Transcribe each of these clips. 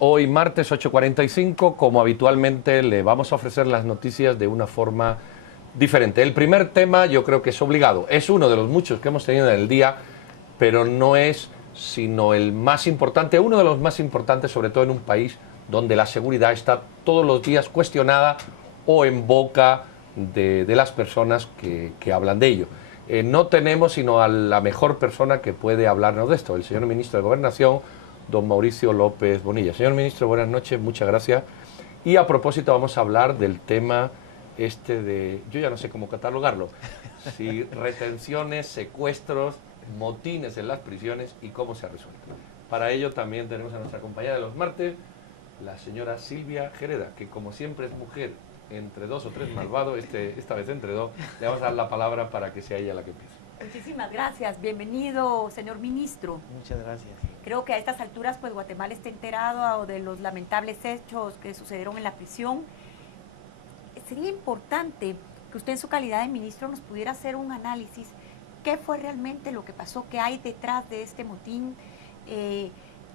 Hoy martes 8:45, como habitualmente, le vamos a ofrecer las noticias de una forma diferente. El primer tema yo creo que es obligado, es uno de los muchos que hemos tenido en el día, pero no es sino el más importante, uno de los más importantes, sobre todo en un país donde la seguridad está todos los días cuestionada o en boca de las personas que hablan de ello. No tenemos sino a la mejor persona que puede hablarnos de esto, el señor ministro de Gobernación, don Mauricio López Bonilla. Señor ministro, buenas noches, muchas gracias. Y a propósito vamos a hablar del tema yo ya no sé cómo catalogarlo, si retenciones, secuestros, motines en las prisiones y cómo se resuelven. Para ello también tenemos a nuestra compañera de los martes, la señora Silvia Gereda, que como siempre es mujer entre dos o tres malvados, esta vez entre dos, le vamos a dar la palabra para que sea ella la que empiece. Muchísimas gracias. Bienvenido, señor ministro. Muchas gracias. Creo que a estas alturas, pues Guatemala está enterado de los lamentables hechos que sucedieron en la prisión. Sería importante que usted en su calidad de ministro nos pudiera hacer un análisis. ¿Qué fue realmente lo que pasó? ¿Qué hay detrás de este motín?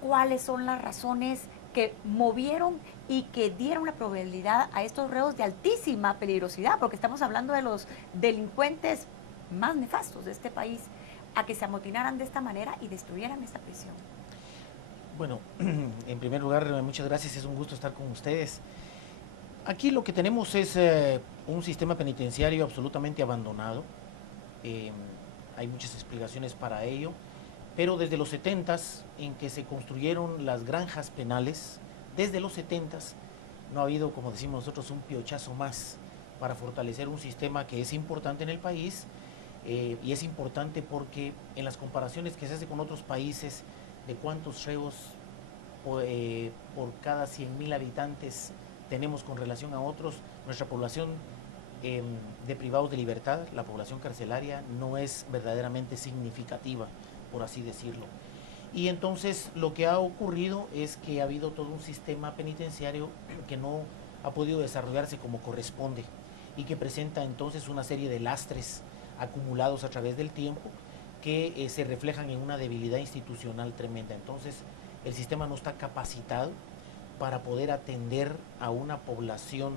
¿Cuáles son las razones que movieron y que dieron la probabilidad a estos reos de altísima peligrosidad? Porque estamos hablando de los delincuentes más nefastos de este país, a que se amotinaran de esta manera y destruyeran esta prisión. Bueno, en primer lugar, muchas gracias, es un gusto estar con ustedes. Aquí lo que tenemos es un sistema penitenciario absolutamente abandonado. Hay muchas explicaciones para ello, pero desde los 70s, en que se construyeron las granjas penales, desde los 70s no ha habido, como decimos nosotros, un piochazo más para fortalecer un sistema que es importante en el país. Y es importante porque en las comparaciones que se hace con otros países de cuántos reos por cada 100.000 habitantes tenemos con relación a otros, nuestra población de privados de libertad, la población carcelaria, no es verdaderamente significativa, por así decirlo. Y entonces lo que ha ocurrido es que ha habido todo un sistema penitenciario que no ha podido desarrollarse como corresponde y que presenta entonces una serie de lastres acumulados a través del tiempo que se reflejan en una debilidad institucional tremenda. Entonces el sistema no está capacitado para poder atender a una población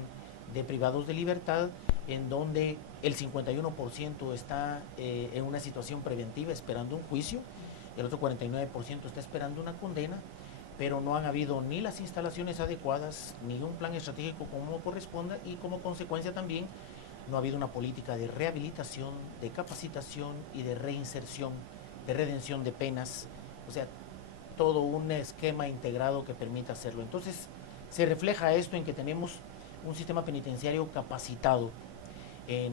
de privados de libertad en donde el 51% está en una situación preventiva esperando un juicio, el otro 49% está esperando una condena, pero no han habido ni las instalaciones adecuadas, ni un plan estratégico como corresponda, y como consecuencia también no ha habido una política de rehabilitación, de capacitación y de reinserción, de redención de penas, o sea, todo un esquema integrado que permita hacerlo. Entonces, se refleja esto en que tenemos un sistema penitenciario capacitado,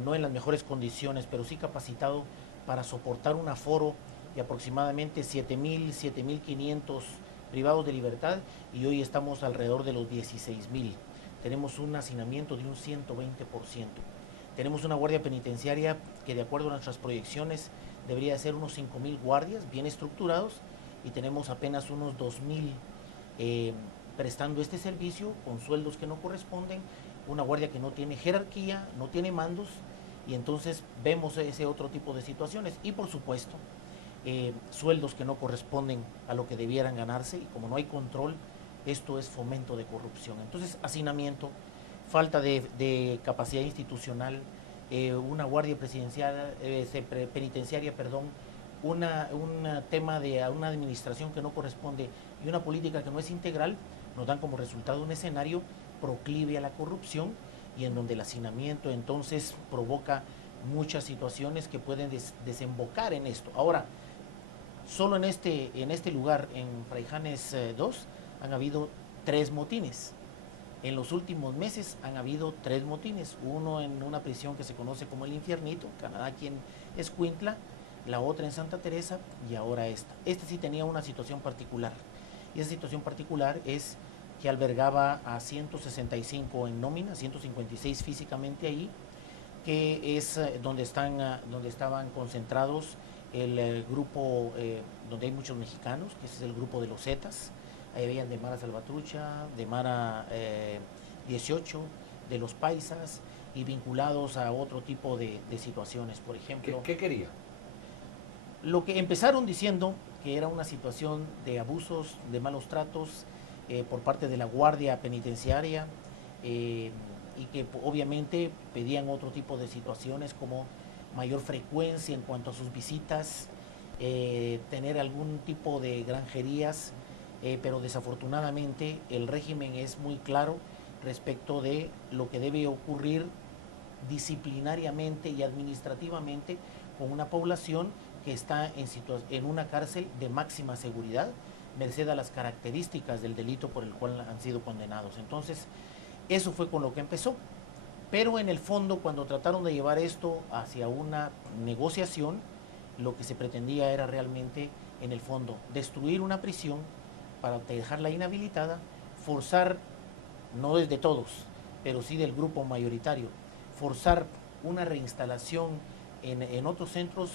no en las mejores condiciones, pero sí capacitado para soportar un aforo de aproximadamente 7.000, 7.500 privados de libertad, y hoy estamos alrededor de los 16.000. Tenemos un hacinamiento de un 120%. Tenemos una guardia penitenciaria que, de acuerdo a nuestras proyecciones, debería ser unos 5.000 guardias bien estructurados, y tenemos apenas unos 2.000 prestando este servicio con sueldos que no corresponden, una guardia que no tiene jerarquía, no tiene mandos, y entonces vemos ese otro tipo de situaciones. Y por supuesto, sueldos que no corresponden a lo que debieran ganarse, y como no hay control, esto es fomento de corrupción. Entonces, hacinamiento, falta de capacidad institucional, una guardia presidencial, penitenciaria, perdón, un tema de una administración que no corresponde y una política que no es integral, nos dan como resultado un escenario proclive a la corrupción, y en donde el hacinamiento entonces provoca muchas situaciones que pueden desembocar en esto. Ahora, solo en este lugar, en Fraijanes 2, han habido 3 motines. En los últimos meses han habido 3 motines, uno en una prisión que se conoce como el Infiernito, Canadá, aquí en Escuintla, la otra en Santa Teresa, y ahora esta. Este sí tenía una situación particular, y esa situación particular es que albergaba a 165 en nómina, 156 físicamente ahí, que es donde estaban concentrados el grupo, donde hay muchos mexicanos, que es el grupo de los Zetas. Ahí habían de Mara Salvatrucha, de Mara 18, de los Paisas, y vinculados a otro tipo de situaciones, por ejemplo. ¿Qué quería? Lo que empezaron diciendo que era una situación de abusos, de malos tratos, por parte de la Guardia Penitenciaria, y que obviamente pedían otro tipo de situaciones como mayor frecuencia en cuanto a sus visitas, tener algún tipo de granjerías, pero desafortunadamente el régimen es muy claro respecto de lo que debe ocurrir disciplinariamente y administrativamente con una población que está en una cárcel de máxima seguridad, merced a las características del delito por el cual han sido condenados. Entonces, eso fue con lo que empezó. Pero en el fondo, cuando trataron de llevar esto hacia una negociación, lo que se pretendía era realmente, en el fondo, destruir una prisión para dejarla inhabilitada, forzar, no desde todos, pero sí del grupo mayoritario, forzar una reinstalación en otros centros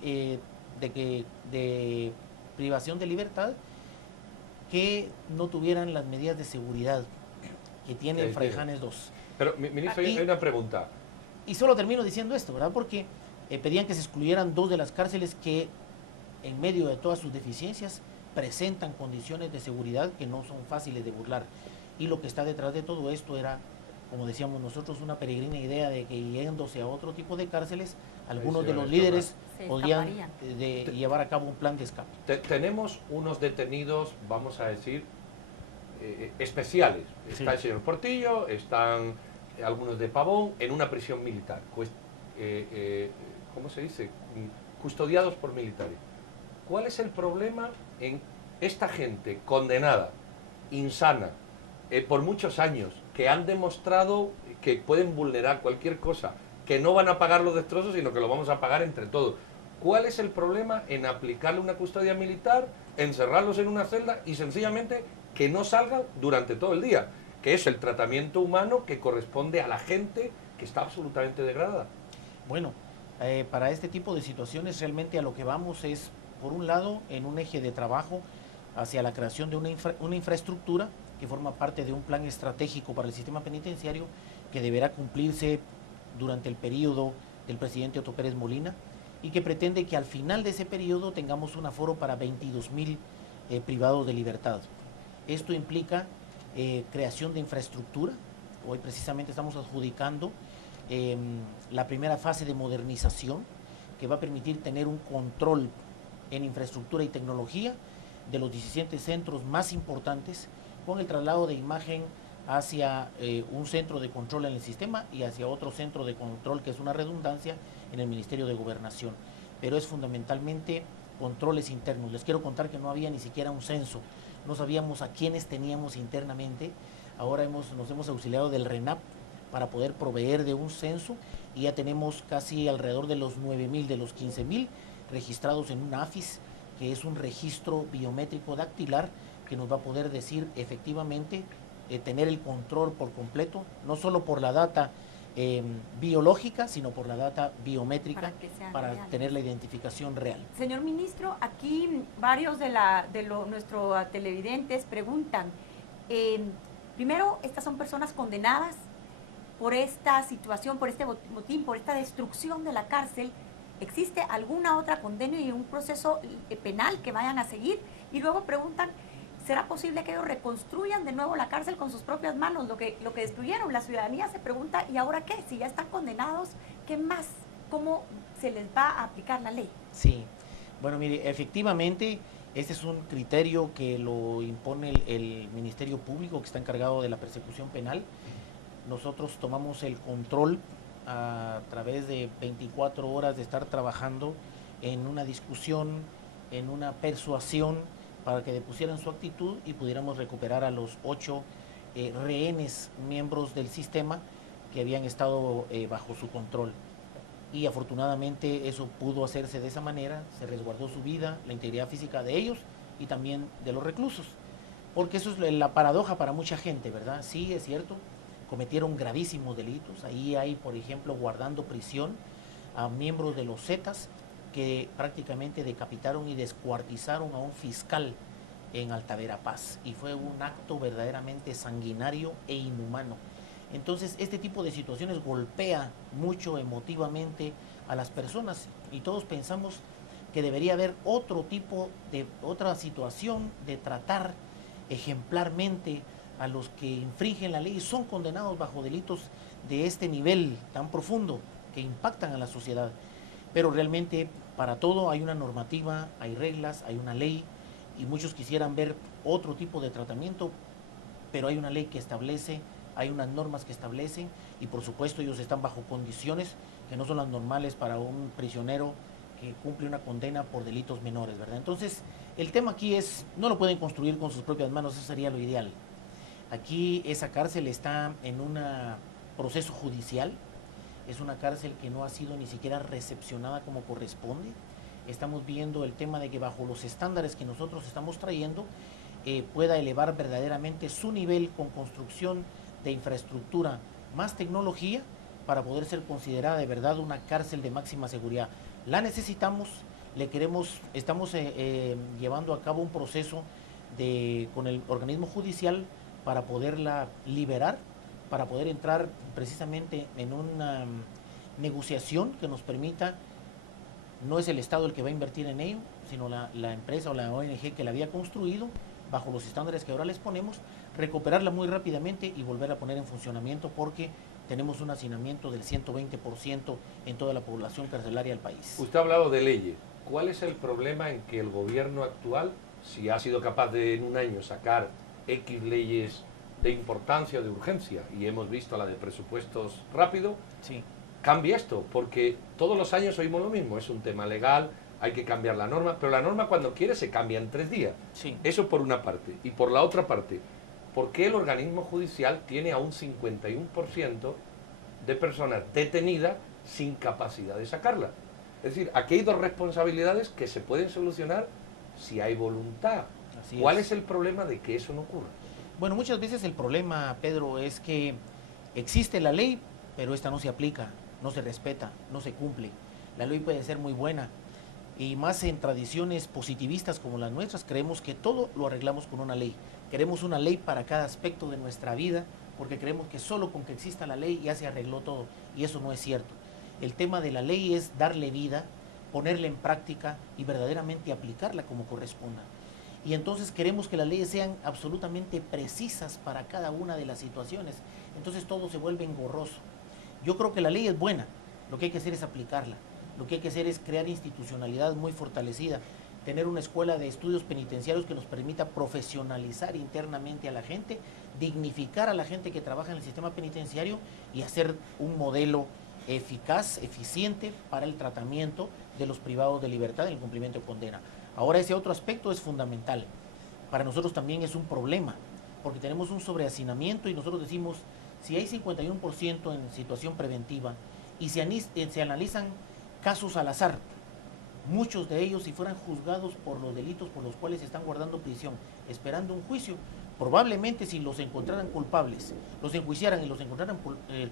de privación de libertad que no tuvieran las medidas de seguridad que tiene el Fraijanes 2. Pero, ministro, hay una pregunta. Y solo termino diciendo esto, ¿verdad? Porque pedían que se excluyeran 2 de las cárceles que, en medio de todas sus deficiencias, presentan condiciones de seguridad que no son fáciles de burlar. Y lo que está detrás de todo esto era, como decíamos nosotros, una peregrina idea de que, yéndose a otro tipo de cárceles, algunos de los líderes podían llevar a cabo un plan de escape. Tenemos unos detenidos, vamos a decir, especiales. Está el señor Portillo, están algunos de Pavón, en una prisión militar. ¿Cómo se dice? Custodiados por militares. ¿Cuál es el problema en esta gente condenada, insana, por muchos años, que han demostrado que pueden vulnerar cualquier cosa, que no van a pagar los destrozos, sino que lo vamos a pagar entre todos? ¿Cuál es el problema en aplicarle una custodia militar, encerrarlos en una celda y sencillamente que no salgan durante todo el día? Que es el tratamiento humano que corresponde a la gente que está absolutamente degradada. Bueno, para este tipo de situaciones realmente a lo que vamos es, por un lado, en un eje de trabajo hacia la creación de una infraestructura que forma parte de un plan estratégico para el sistema penitenciario que deberá cumplirse durante el periodo del presidente Otto Pérez Molina y que pretende que al final de ese periodo tengamos un aforo para 22,000 privados de libertad. Esto implica creación de infraestructura. Hoy precisamente estamos adjudicando la primera fase de modernización que va a permitir tener un control en infraestructura y tecnología de los 17 centros más importantes, con el traslado de imagen hacia un centro de control en el sistema y hacia otro centro de control, que es una redundancia, en el Ministerio de Gobernación. Pero es fundamentalmente controles internos. Les quiero contar que no había ni siquiera un censo, no sabíamos a quiénes teníamos internamente. Ahora nos hemos auxiliado del RENAP para poder proveer de un censo y ya tenemos casi alrededor de los 9,000 de los 15,000 registrados en un AFIS, que es un registro biométrico dactilar que nos va a poder decir efectivamente, tener el control por completo, no solo por la data biológica, sino por la data biométrica para tener la identificación real. Señor ministro, aquí varios de nuestros televidentes preguntan, primero, estas son personas condenadas por esta situación, por este motín, por esta destrucción de la cárcel. ¿Existe alguna otra condena y un proceso penal que vayan a seguir? Y luego preguntan, ¿será posible que ellos reconstruyan de nuevo la cárcel con sus propias manos, lo que destruyeron? La ciudadanía se pregunta, ¿y ahora qué? Si ya están condenados, ¿qué más? ¿Cómo se les va a aplicar la ley? Sí, bueno, mire, efectivamente, este es un criterio que lo impone el Ministerio Público, que está encargado de la persecución penal. Nosotros tomamos el control a través de 24 horas de estar trabajando en una discusión, en una persuasión, para que depusieran su actitud y pudiéramos recuperar a los 8 rehenes, miembros del sistema que habían estado bajo su control. Y afortunadamente eso pudo hacerse de esa manera, se resguardó su vida, la integridad física de ellos y también de los reclusos. Porque eso es la paradoja para mucha gente, ¿verdad? Sí, es cierto, cometieron gravísimos delitos. Ahí hay, por ejemplo, guardando prisión a miembros de los Zetas que prácticamente decapitaron y descuartizaron a un fiscal en Alta Verapaz. Y fue un acto verdaderamente sanguinario e inhumano. Entonces, este tipo de situaciones golpea mucho emotivamente a las personas y todos pensamos que debería haber otra situación de tratar ejemplarmente a los que infringen la ley y son condenados bajo delitos de este nivel tan profundo que impactan a la sociedad. Pero realmente para todo hay una normativa, hay reglas, hay una ley, y muchos quisieran ver otro tipo de tratamiento, pero hay una ley que establece, hay unas normas que establecen, y por supuesto ellos están bajo condiciones que no son las normales para un prisionero que cumple una condena por delitos menores, ¿verdad? Entonces, el tema aquí es, no lo pueden construir con sus propias manos, eso sería lo ideal. Aquí esa cárcel está en un proceso judicial, es una cárcel que no ha sido ni siquiera recepcionada como corresponde. Estamos viendo el tema de que bajo los estándares que nosotros estamos trayendo, pueda elevar verdaderamente su nivel con construcción de infraestructura, más tecnología, para poder ser considerada de verdad una cárcel de máxima seguridad. La necesitamos, estamos llevando a cabo un proceso con el organismo judicial para poderla liberar, para poder entrar precisamente en una negociación que nos permita, no es el Estado el que va a invertir en ello, sino la empresa o la ONG que la había construido, bajo los estándares que ahora les ponemos, recuperarla muy rápidamente y volver a poner en funcionamiento, porque tenemos un hacinamiento del 120% en toda la población carcelaria del país. Usted ha hablado de leyes. ¿Cuál es el problema en que el gobierno actual, si ha sido capaz de en un año sacar X leyes de importancia o de urgencia, y hemos visto la de presupuestos rápido, sí, cambie esto? Porque todos los años oímos lo mismo, es un tema legal, hay que cambiar la norma, pero la norma cuando quiere se cambia en 3 días. sí. Eso por una parte. Y por la otra parte, ¿por qué el organismo judicial tiene a un 51% de personas detenidas sin capacidad de sacarla? Es decir, aquí hay dos responsabilidades que se pueden solucionar si hay voluntad. ¿Cuál es el problema de que eso no ocurra? Bueno, muchas veces el problema, Pedro, es que existe la ley, pero esta no se aplica, no se respeta, no se cumple. La ley puede ser muy buena, y más en tradiciones positivistas como las nuestras, creemos que todo lo arreglamos con una ley. Queremos una ley para cada aspecto de nuestra vida, porque creemos que solo con que exista la ley ya se arregló todo, y eso no es cierto. El tema de la ley es darle vida, ponerla en práctica y verdaderamente aplicarla como corresponda. Y entonces queremos que las leyes sean absolutamente precisas para cada una de las situaciones. Entonces todo se vuelve engorroso. Yo creo que la ley es buena, lo que hay que hacer es aplicarla. Lo que hay que hacer es crear institucionalidad muy fortalecida, tener una escuela de estudios penitenciarios que nos permita profesionalizar internamente a la gente, dignificar a la gente que trabaja en el sistema penitenciario y hacer un modelo eficaz, eficiente para el tratamiento de los privados de libertad en el cumplimiento de condena. Ahora, ese otro aspecto es fundamental. Para nosotros también es un problema, porque tenemos un sobrehacinamiento y nosotros decimos, si hay 51% en situación preventiva y se analizan casos al azar, muchos de ellos, si fueran juzgados por los delitos por los cuales están guardando prisión, esperando un juicio, probablemente si los encontraran culpables, los enjuiciaran y los encontraran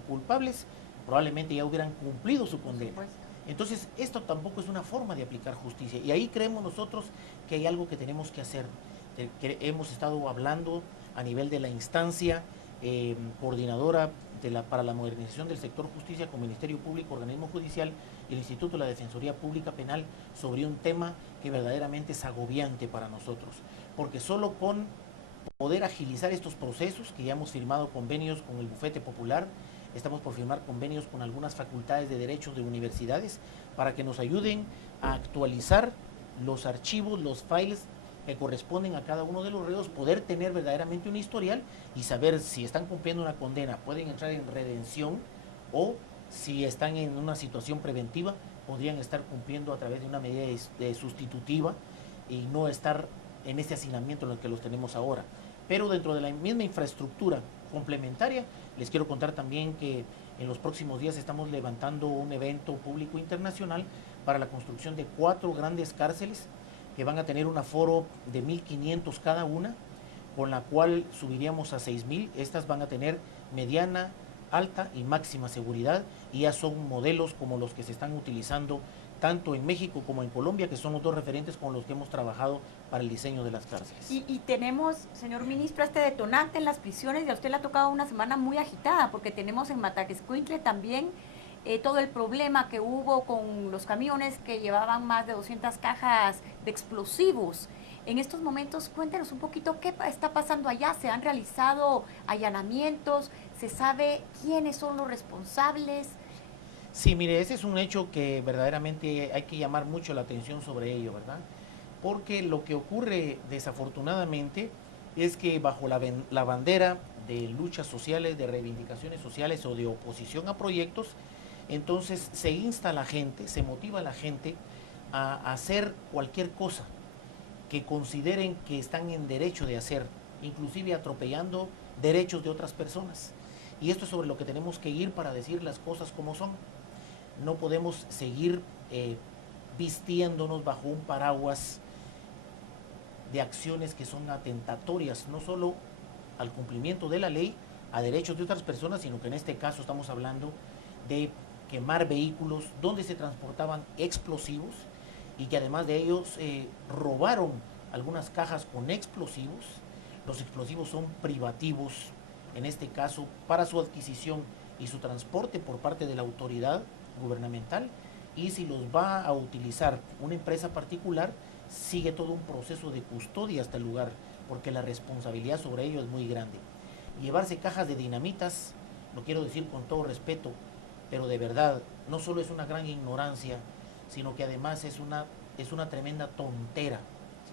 culpables, probablemente ya hubieran cumplido su condena. Entonces, esto tampoco es una forma de aplicar justicia, y ahí creemos nosotros que hay algo que tenemos que hacer. Que hemos estado hablando a nivel de la instancia coordinadora para la modernización del sector justicia con Ministerio Público, Organismo Judicial y el Instituto de la Defensoría Pública Penal sobre un tema que verdaderamente es agobiante para nosotros, porque solo con poder agilizar estos procesos, que ya hemos firmado convenios con el Bufete Popular, estamos por firmar convenios con algunas facultades de derecho de universidades para que nos ayuden a actualizar los archivos, los files que corresponden a cada uno de los reos, poder tener verdaderamente un historial y saber si están cumpliendo una condena, pueden entrar en redención, o si están en una situación preventiva, podrían estar cumpliendo a través de una medida sustitutiva y no estar en ese hacinamiento en el que los tenemos ahora. Pero dentro de la misma infraestructura complementaria, les quiero contar también que en los próximos días estamos levantando un evento público internacional para la construcción de 4 grandes cárceles que van a tener un aforo de 1.500 cada una, con la cual subiríamos a 6.000. Estas van a tener mediana, alta y máxima seguridad, y ya son modelos como los que se están utilizando tanto en México como en Colombia, que son los 2 referentes con los que hemos trabajado para el diseño de las cárceles. Y tenemos, señor ministro, este detonante en las prisiones, y a usted le ha tocado una semana muy agitada, porque tenemos en Mataquescuintle también todo el problema que hubo con los camiones que llevaban más de 200 cajas de explosivos. En estos momentos, cuéntenos un poquito qué está pasando allá. ¿Se han realizado allanamientos? ¿Se sabe quiénes son los responsables? Sí, mire, ese es un hecho que verdaderamente hay que llamar mucho la atención sobre ello, ¿verdad? Porque lo que ocurre desafortunadamente es que bajo la bandera de luchas sociales, de reivindicaciones sociales o de oposición a proyectos, entonces se insta a la gente, se motiva a la gente a hacer cualquier cosa que consideren que están en derecho de hacer, inclusive atropellando derechos de otras personas. Y esto es sobre lo que tenemos que ir para decir las cosas como son. No podemos seguir vistiéndonos bajo un paraguas de acciones que son atentatorias, no solo al cumplimiento de la ley, a derechos de otras personas, sino que en este caso estamos hablando de quemar vehículos donde se transportaban explosivos y que además de ellos robaron algunas cajas con explosivos. Los explosivos son privativos, en este caso para su adquisición y su transporte por parte de la autoridad gubernamental, y si los va a utilizar una empresa particular, sigue todo un proceso de custodia hasta el lugar, porque la responsabilidad sobre ello es muy grande. Llevarse cajas de dinamitas, lo quiero decir con todo respeto, pero de verdad, no solo es una gran ignorancia, sino que además es una tremenda tontera,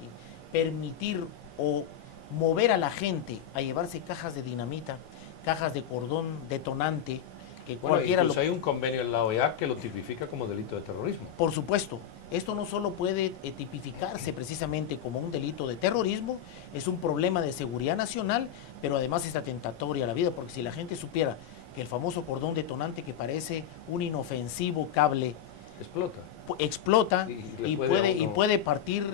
¿sí? Permitir o mover a la gente a llevarse cajas de dinamita, cajas de cordón detonante, que Bueno, cualquiera incluso hay un convenio en la OEA que lo tipifica como delito de terrorismo. Por supuesto, esto no solo puede tipificarse precisamente como un delito de terrorismo, es un problema de seguridad nacional, pero además es atentatoria a la vida, porque si la gente supiera que el famoso cordón detonante, que parece un inofensivo cable, explota y puede partir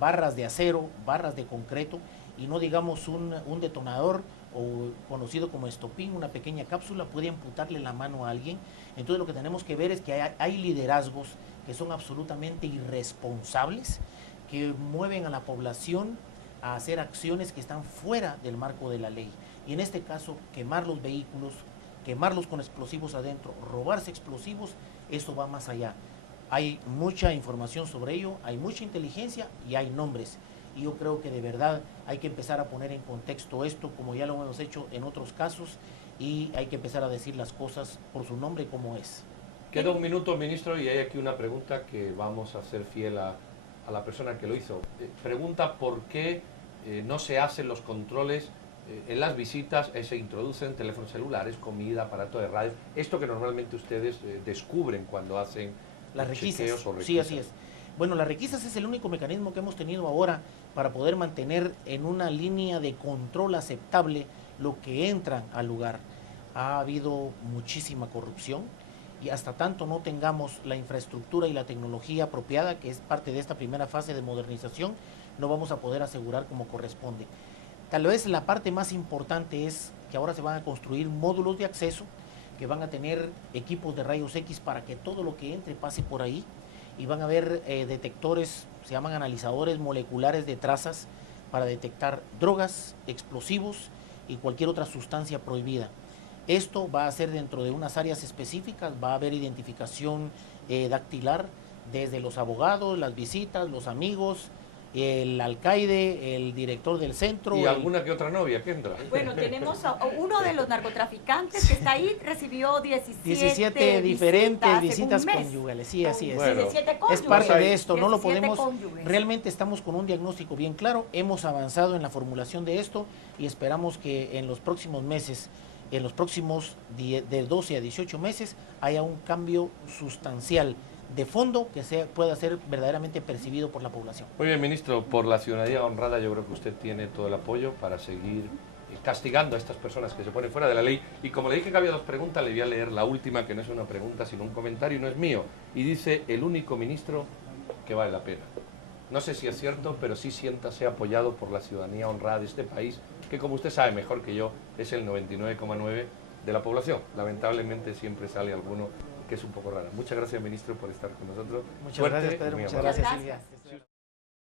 barras de acero, barras de concreto, y no digamos un detonador o conocido como estopín, una pequeña cápsula, puede amputarle la mano a alguien. Entonces lo que tenemos que ver es que hay liderazgos que son absolutamente irresponsables, que mueven a la población a hacer acciones que están fuera del marco de la ley. Y en este caso, quemar los vehículos, quemarlos con explosivos adentro, robarse explosivos, eso va más allá. Hay mucha información sobre ello, hay mucha inteligencia y hay nombres. Y yo creo que de verdad hay que empezar a poner en contexto esto, como ya lo hemos hecho en otros casos, y hay que empezar a decir las cosas por su nombre como es. Queda un minuto, ministro, y hay aquí una pregunta que vamos a ser fiel a la persona que lo hizo. Pregunta por qué no se hacen los controles en las visitas, se introducen teléfonos celulares, comida, aparato de radio, esto que normalmente ustedes descubren cuando hacen las requisas. Chequeos o requisas. Sí, así es. Bueno, las requisas es el único mecanismo que hemos tenido ahora para poder mantener en una línea de control aceptable lo que entra al lugar. Ha habido muchísima corrupción y hasta tanto no tengamos la infraestructura y la tecnología apropiada, que es parte de esta primera fase de modernización, no vamos a poder asegurar como corresponde. Tal vez la parte más importante es que ahora se van a construir módulos de acceso que van a tener equipos de rayos X para que todo lo que entre pase por ahí, y van a haber detectores, se llaman analizadores moleculares de trazas, para detectar drogas, explosivos y cualquier otra sustancia prohibida. Esto va a ser dentro de unas áreas específicas, va a haber identificación dactilar desde los abogados, las visitas, los amigos, el alcaide, el director del centro. ¿Y alguna que otra novia que entra? Bueno, tenemos a uno de los narcotraficantes que está ahí, recibió 17 diferentes visitas conyugales. Sí, así es. Bueno, es parte de esto, no lo podemos. Cónyuges. Realmente estamos con un diagnóstico bien claro, hemos avanzado en la formulación de esto y esperamos que en los próximos meses, en los próximos de 12 a 18 meses, haya un cambio sustancial de fondo que pueda ser verdaderamente percibido por la población. Muy bien, ministro, por la ciudadanía honrada yo creo que usted tiene todo el apoyo para seguir castigando a estas personas que se ponen fuera de la ley. Y como le dije que había dos preguntas, le voy a leer la última, que no es una pregunta sino un comentario y no es mío. Y dice, el único ministro que vale la pena. No sé si es cierto, pero sí siéntase apoyado por la ciudadanía honrada de este país, que como usted sabe mejor que yo, es el 99,9% de la población. Lamentablemente siempre sale alguno que es un poco raro. Muchas gracias, ministro, por estar con nosotros. Muchas gracias, Pedro. Muchas gracias, Silvia.